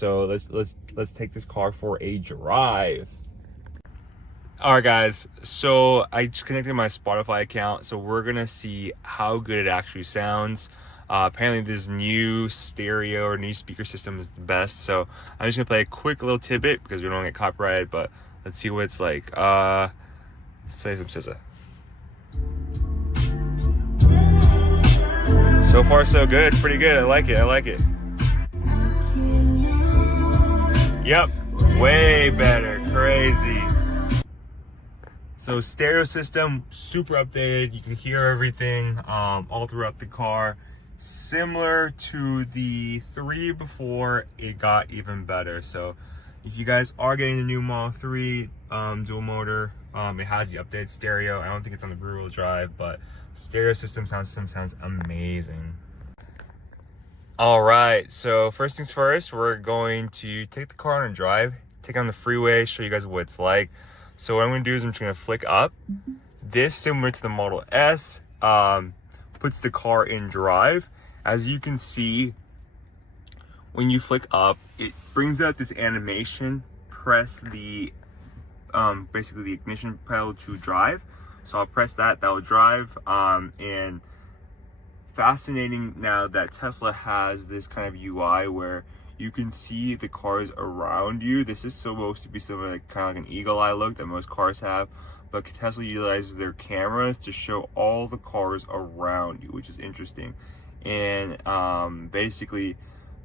So let's take this car for a drive. All right, guys. So I just connected my Spotify account, so we're gonna see how good it actually sounds. Apparently, this new stereo or new speaker system is the best. So I'm just gonna play a quick little tidbit because we don't get copyrighted. But let's see what it's like. Say some SZA. So far, so good. Pretty good. I like it. I like it. Yep, way better. Crazy. So stereo system, super updated. You can hear everything all throughout the car. Similar to the 3 before, it got even better. So if you guys are getting the new Model 3 dual motor, it has the updated stereo. I don't think it's on the rear-wheel drive, but stereo system sounds amazing. All right, so first things first, we're going to take the car on a drive, take it on the freeway, show you guys what it's like. So what I'm gonna do is I'm just gonna flick up. This, similar to the Model S, puts the car in drive. As you can see, when you flick up, it brings out this animation. Press the, basically the ignition pedal to drive. So I'll press that will drive, and fascinating now that Tesla has this kind of UI where you can see the cars around you. This is supposed to be similar, like kind of like an eagle eye look that most cars have, but Tesla utilizes their cameras to show all the cars around you, which is interesting. And basically,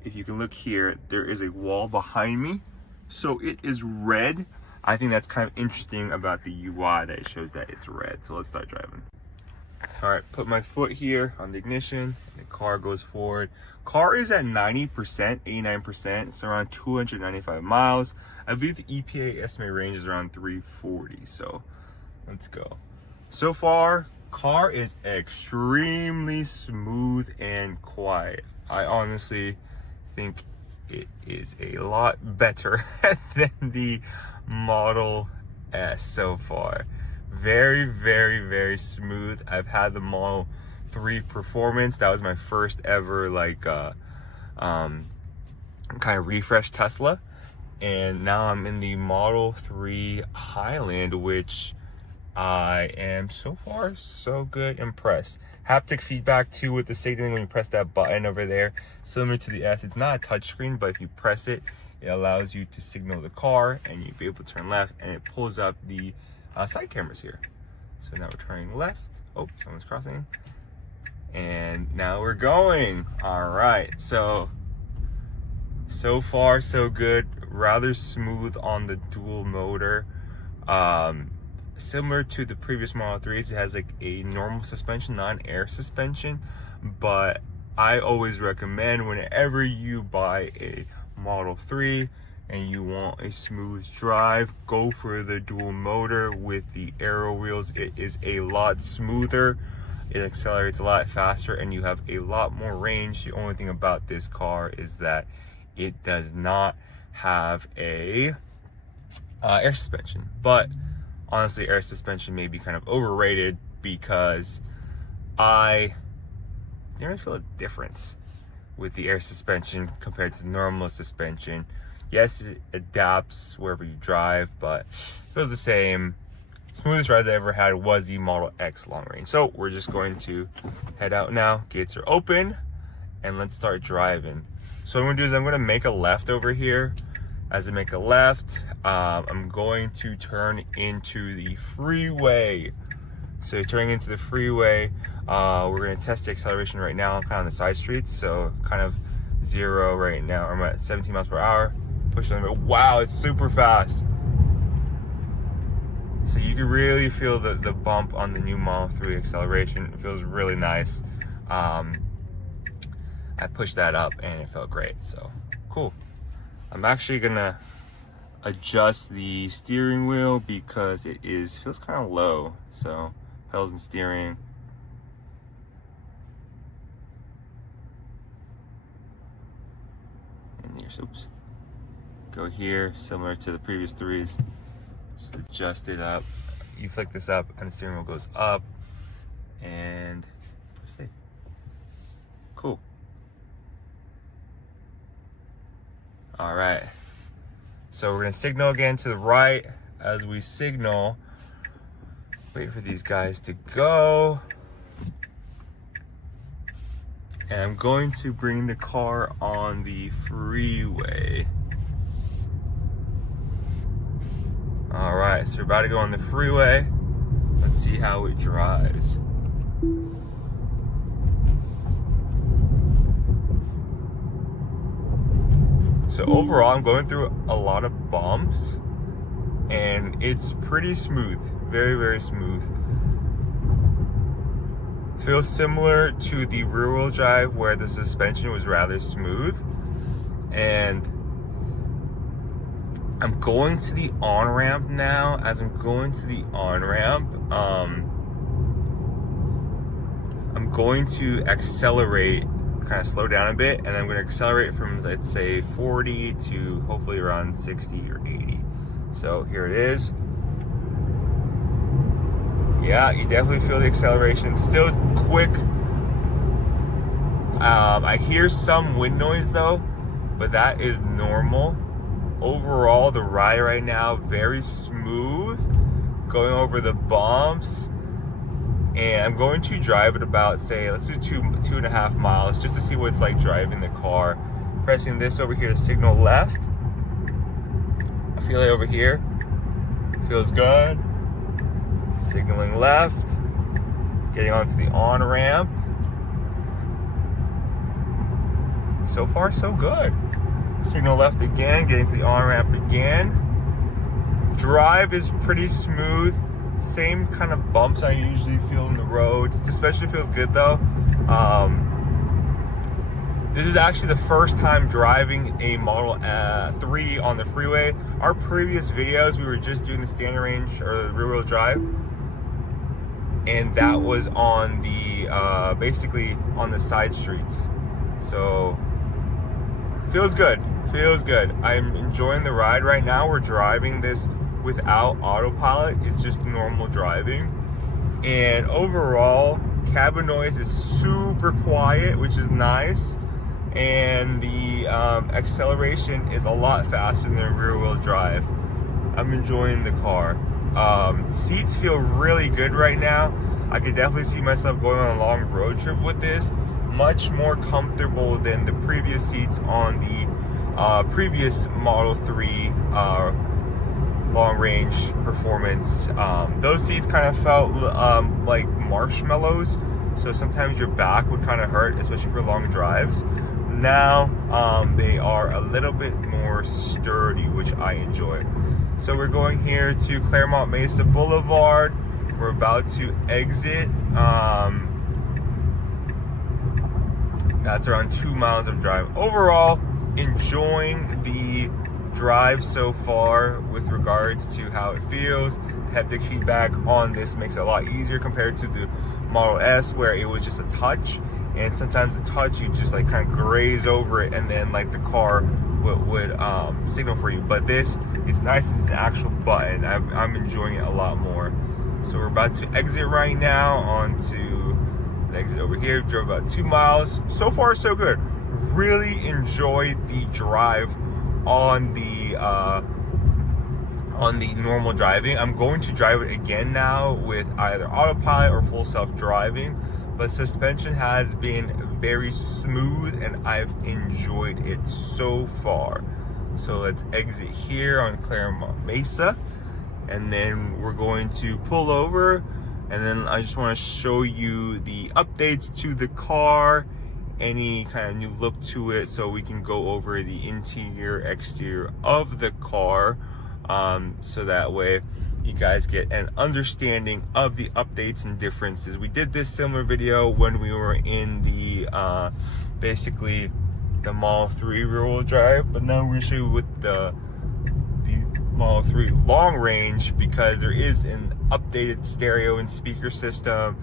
if you can look here, there is a wall behind me, so it is red. I think that's kind of interesting about the UI, that it shows that it's red. So let's start driving. All right, put my foot here on the ignition. The car goes forward. Car is at 90%, 89%. It's around 295 miles. I believe the EPA estimated range is around 340. So let's go. So far, car is extremely smooth and quiet. I honestly think it is a lot better than the Model S so far. Very, very, very smooth. I've had the Model 3 Performance. That was my first ever kind of refresh Tesla. And now I'm in the Model 3 Highland, which I am so far so good, impressed. Haptic feedback too with the signaling when you press that button over there, similar to the S. It's not a touchscreen, but if you press it, it allows you to signal the car and you'll be able to turn left, and it pulls up the side cameras here. So now we're turning left. Oh, someone's crossing. And now we're going. All right, so far so good. Rather smooth on the dual motor. Similar to the previous Model 3s, it has like a normal suspension, not an air suspension. But I always recommend, whenever you buy a Model 3 and you want a smooth drive, go for the dual motor with the aero wheels. It is a lot smoother, it accelerates a lot faster, and you have a lot more range. The only thing about this car is that it does not have a air suspension. But honestly, air suspension may be kind of overrated because I didn't really feel a difference with the air suspension compared to normal suspension. Yes, it adapts wherever you drive, but it feels the same. Smoothest ride I ever had was the Model X long range. So we're just going to head out now. Gates are open, and let's start driving. So what I'm gonna do is I'm gonna make a left over here. As I make a left, I'm going to turn into the freeway. So turning into the freeway, we're gonna test the acceleration right now, kind of on the side streets. So kind of 0 right now. I'm at 17 miles per hour. Push the limit. Wow, it's super fast. So you can really feel the bump on the new Model 3 acceleration. It feels really nice. I pushed that up and it felt great, so cool. I'm actually gonna adjust the steering wheel because it feels kind of low. So pedals and steering. And there's, oops. Go here, similar to the previous 3s. Just adjust it up. You flick this up and the steering wheel goes up, and cool. All right. So we're gonna signal again to the right. As we signal, wait for these guys to go. And I'm going to bring the car on the freeway. All right, so we're about to go on the freeway. Let's see how it drives. So overall, I'm going through a lot of bumps and it's pretty smooth, very, very smooth. Feels similar to the rear-wheel drive where the suspension was rather smooth. And I'm going to the on-ramp now. As I'm going to the on-ramp, I'm going to accelerate, kind of slow down a bit, and I'm going to accelerate from, let's say, 40 to hopefully around 60 or 80. So here it is. Yeah, you definitely feel the acceleration. Still quick. I hear some wind noise though, but that is normal. Overall, the ride right now, very smooth. Going over the bumps. And I'm going to drive at about, say, let's do 2.5 miles just to see what it's like driving the car. Pressing this over here to signal left. I feel it over here. Feels good. Signaling left. Getting onto the on-ramp. So far, so good. Signal left again, getting to the on-ramp again. Drive is pretty smooth. Same kind of bumps I usually feel in the road. It especially feels good though. This is actually the first time driving a Model 3 on the freeway. Our previous videos, we were just doing the standard range or the rear-wheel drive. And that was on the, basically on the side streets. So, feels good, feels good. I'm enjoying the ride right now. We're driving this without autopilot. It's just normal driving. And overall, cabin noise is super quiet, which is nice. And the acceleration is a lot faster than the rear-wheel drive. I'm enjoying the car. Seats feel really good right now. I could definitely see myself going on a long road trip with this. Much more comfortable than the previous seats on the previous Model 3 long range performance. Those seats kind of felt like marshmallows, so sometimes your back would kind of hurt, especially for long drives. Now they are a little bit more sturdy, which I enjoy. So we're going here to Claremont Mesa Boulevard. We're about to exit. That's around 2 miles of drive. Overall, enjoying the drive so far with regards to how it feels. Haptic feedback on this makes it a lot easier compared to the Model S where it was just a touch, and sometimes the touch you just like kind of graze over it and then like the car would signal for you. But this, it's nice, it's an actual button. I'm enjoying it a lot more. So we're about to exit right now onto the exit over here. Drove about 2 miles. So far so good. Really enjoyed the drive on the normal driving. I'm going to drive it again now with either autopilot or full self-driving, but suspension has been very smooth and I've enjoyed it so far. So let's exit here on Claremont Mesa, and then we're going to pull over, and then I just want to show you the updates to the car, any kind of new look to it, so we can go over the interior, exterior of the car, so that way you guys get an understanding of the updates and differences. We did this similar video when we were in the basically the Model 3 rear-wheel drive, but now we're showing with the Model 3 long range, because there is an updated stereo and speaker system.